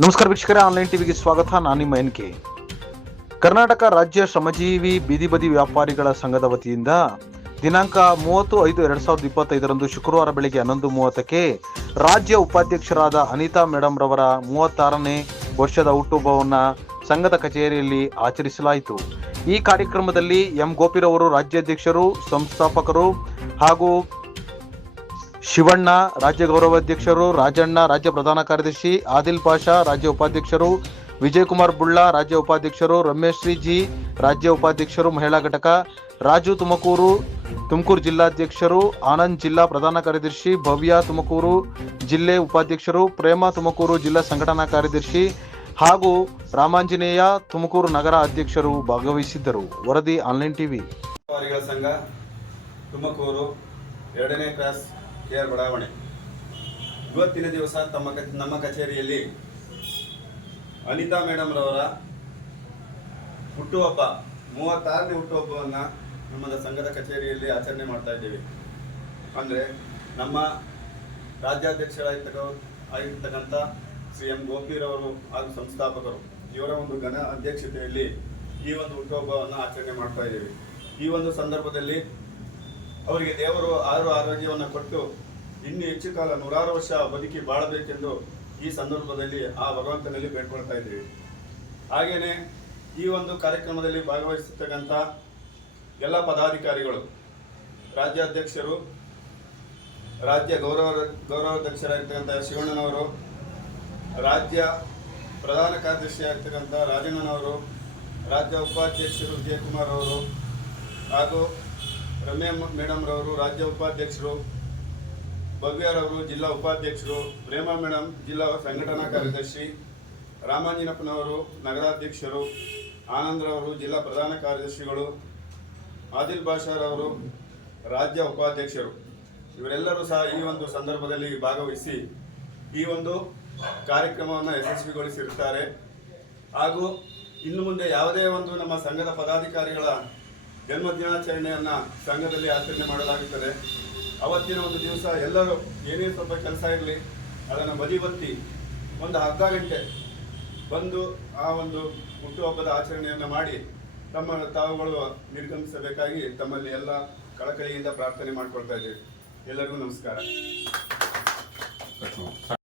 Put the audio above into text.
ನಮಸ್ಕಾರ ವೀಕ್ಷಕರೇ ಆನ್ಲೈನ್ ಟಿವಿಗೆ ಸ್ವಾಗತ. ನಾನು ನಿಮ್ಮ ಎನ್ ಕೆ ಕರ್ನಾಟಕ ರಾಜ್ಯ ಶ್ರಮಜೀವಿ ಬೀದಿ ಬದಿ ವ್ಯಾಪಾರಿಗಳ ಸಂಘದ ವತಿಯಿಂದ ದಿನಾಂಕ ಮೂವತ್ತು ಐದು ಎರಡ್ ಸಾವಿರದ ಇಪ್ಪತ್ತೈದರಂದು ಶುಕ್ರವಾರ ಬೆಳಗ್ಗೆ ಹನ್ನೊಂದು ಮೂವತ್ತಕ್ಕೆ ರಾಜ್ಯ ಉಪಾಧ್ಯಕ್ಷರಾದ ಅನಿತಾ ಮೇಡಮ್ ರವರ ಮೂವತ್ತಾರನೇ ವರ್ಷದ ಹುಟ್ಟುಹಬ್ಬವನ್ನು ಸಂಘದ ಕಚೇರಿಯಲ್ಲಿ ಆಚರಿಸಲಾಯಿತು. ಈ ಕಾರ್ಯಕ್ರಮದಲ್ಲಿ ಎಂ ಗೋಪಿರವರು ರಾಜ್ಯಾಧ್ಯಕ್ಷರು, ಸಂಸ್ಥಾಪಕರು ಹಾಗೂ ಶಿವಣ್ಣ ರಾಜ್ಯ ಗೌರವಾಧ್ಯಕ್ಷರು ರಾಜಣ್ಣ ರಾಜ್ಯ ಪ್ರಧಾನ ಕಾರ್ಯದರ್ಶಿ, ಆದಿಲ್ ಪಾಷಾ ರಾಜ್ಯ ಉಪಾಧ್ಯಕ್ಷರು, ವಿಜಯಕುಮಾರ್ ಬುಳ್ಳ ರಾಜ್ಯ ಉಪಾಧ್ಯಕ್ಷರು, ರಮೇಶ್ ಶ್ರೀಜಿ ರಾಜ್ಯ ಉಪಾಧ್ಯಕ್ಷರು, ಮಹಿಳಾ ಘಟಕ, ರಾಜು ತುಮಕೂರು ತುಮಕೂರು ಜಿಲ್ಲಾಧ್ಯಕ್ಷರು, ಆನಂದ್ ಜಿಲ್ಲಾ ಪ್ರಧಾನ ಕಾರ್ಯದರ್ಶಿ, ಭವ್ಯ ತುಮಕೂರು ಜಿಲ್ಲೆ ಉಪಾಧ್ಯಕ್ಷರು, ಪ್ರೇಮ ತುಮಕೂರು ಜಿಲ್ಲಾ ಸಂಘಟನಾ ಕಾರ್ಯದರ್ಶಿ ಹಾಗೂ ರಾಮಾಂಜನೇಯ ತುಮಕೂರು ನಗರ ಅಧ್ಯಕ್ಷರು ಭಾಗವಹಿಸಿದ್ದರು. ವರದಿ ಆನ್ಲೈನ್ ಟಿವಿ. ಸಂಘ ತುಮಕೂರು ಎರಡನೇ ಕ್ರಾಸ್ ಕೆ ಆರ್ ಬಡಾವಣೆ. ಇವತ್ತಿನ ದಿವಸ ತಮ್ಮ ನಮ್ಮ ಕಚೇರಿಯಲ್ಲಿ ಅನಿತಾ ಮೇಡಮ್ ರವರ ಹುಟ್ಟುಹಬ್ಬ, ಮೂವತ್ತಾರನೇ ಹುಟ್ಟುಹಬ್ಬವನ್ನು ನಮ್ಮ ಸಂಘದ ಕಚೇರಿಯಲ್ಲಿ ಆಚರಣೆ ಮಾಡ್ತಾ ಇದ್ದೀವಿ. ಅಂದರೆ ನಮ್ಮ ರಾಜ್ಯಾಧ್ಯಕ್ಷರಾಗಿರ್ತಕ್ಕ ಆಗಿರ್ತಕ್ಕಂಥ ಶ್ರೀ ಎಂ ಗೋಪಿರವರು ಹಾಗೂ ಸಂಸ್ಥಾಪಕರು, ಇವರ ಒಂದು ಘನ ಅಧ್ಯಕ್ಷತೆಯಲ್ಲಿ ಈ ಒಂದು ಹುಟ್ಟುಹಬ್ಬವನ್ನು ಆಚರಣೆ ಮಾಡ್ತಾ ಇದ್ದೀವಿ. ಈ ಒಂದು ಸಂದರ್ಭದಲ್ಲಿ ಅವರಿಗೆ ದೇವರು ಆರು ಆರೋಗ್ಯವನ್ನು ಕೊಟ್ಟು ಇನ್ನು ಹೆಚ್ಚು ಕಾಲ ನೂರಾರು ವರ್ಷ ಬದುಕಿ ಬಾಳಬೇಕೆಂದು ಈ ಸಂದರ್ಭದಲ್ಲಿ ಆ ಭಗವಂತನಲ್ಲಿ ಬೇಡ್ಕೊಳ್ತಾ ಇದ್ದೀವಿ. ಹಾಗೇನೆ ಈ ಒಂದು ಕಾರ್ಯಕ್ರಮದಲ್ಲಿ ಭಾಗವಹಿಸತಕ್ಕಂಥ ಎಲ್ಲ ಪದಾಧಿಕಾರಿಗಳು, ರಾಜ್ಯಾಧ್ಯಕ್ಷರು, ರಾಜ್ಯ ಗೌರವ, ಗೌರವಾಧ್ಯಕ್ಷರಾಗಿರ್ತಕ್ಕಂಥ ಶಿವಣ್ಣನವರು, ರಾಜ್ಯ ಪ್ರಧಾನ ಕಾರ್ಯದರ್ಶಿಯಾಗಿರ್ತಕ್ಕಂಥ ರಾಜಣ್ಣನವರು, ರಾಜ್ಯ ಉಪಾಧ್ಯಕ್ಷರು ವಿಜಯಕುಮಾರ್ ಅವರು ಹಾಗೂ ರಮ್ಯಾ ಮೇಡಮ್ರವರು ರಾಜ್ಯ ಉಪಾಧ್ಯಕ್ಷರು ಭವ್ಯರವರು ಜಿಲ್ಲಾ ಉಪಾಧ್ಯಕ್ಷರು, ಪ್ರೇಮಾ ಮೇಡಮ್ ಜಿಲ್ಲಾ ಸಂಘಟನಾ ಕಾರ್ಯದರ್ಶಿ, ರಾಮಾಂಜಿನಪ್ಪನವರು, ನಗರಾಧ್ಯಕ್ಷರು ಆನಂದ್ರವರು ಜಿಲ್ಲಾ ಪ್ರಧಾನ ಕಾರ್ಯದರ್ಶಿಗಳು, ಆದಿಲ್ ಬಾಷಾರವರು ರಾಜ್ಯ ಉಪಾಧ್ಯಕ್ಷರು. ಇವರೆಲ್ಲರೂ ಸಹ ಈ ಒಂದು ಸಂದರ್ಭದಲ್ಲಿ ಭಾಗವಹಿಸಿ ಈ ಒಂದು ಕಾರ್ಯಕ್ರಮವನ್ನು ಯಶಸ್ವಿಗೊಳಿಸಿರುತ್ತಾರೆ. ಹಾಗೂ ಇನ್ನು ಮುಂದೆ ಯಾವುದೇ ಒಂದು ನಮ್ಮ ಸಂಘದ ಪದಾಧಿಕಾರಿಗಳ ಜನ್ಮ ದಿನಾಚರಣೆಯನ್ನು ಸಂಘದಲ್ಲಿ ಆಚರಣೆ ಮಾಡಲಾಗುತ್ತದೆ. ಅವತ್ತಿನ ಒಂದು ದಿವಸ ಎಲ್ಲರೂ ಏನೇ ಸ್ವಲ್ಪ ಕೆಲಸ ಇರಲಿ, ಅದನ್ನು ಬದಿಗೊತ್ತಿ ಒಂದು ಅರ್ಧ ಗಂಟೆ ಬಂದು ಆ ಒಂದು ಹುಟ್ಟುಹಬ್ಬದ ಆಚರಣೆಯನ್ನು ಮಾಡಿ ತಮ್ಮ ತಾವುಗಳು ನಿರ್ಗಮಿಸಬೇಕಾಗಿ ತಮ್ಮಲ್ಲಿ ಎಲ್ಲ ಕಳಕಳಿಯಿಂದ ಪ್ರಾರ್ಥನೆ ಮಾಡಿಕೊಳ್ತಾ ಇದ್ದೀವಿ. ಎಲ್ಲರಿಗೂ ನಮಸ್ಕಾರ.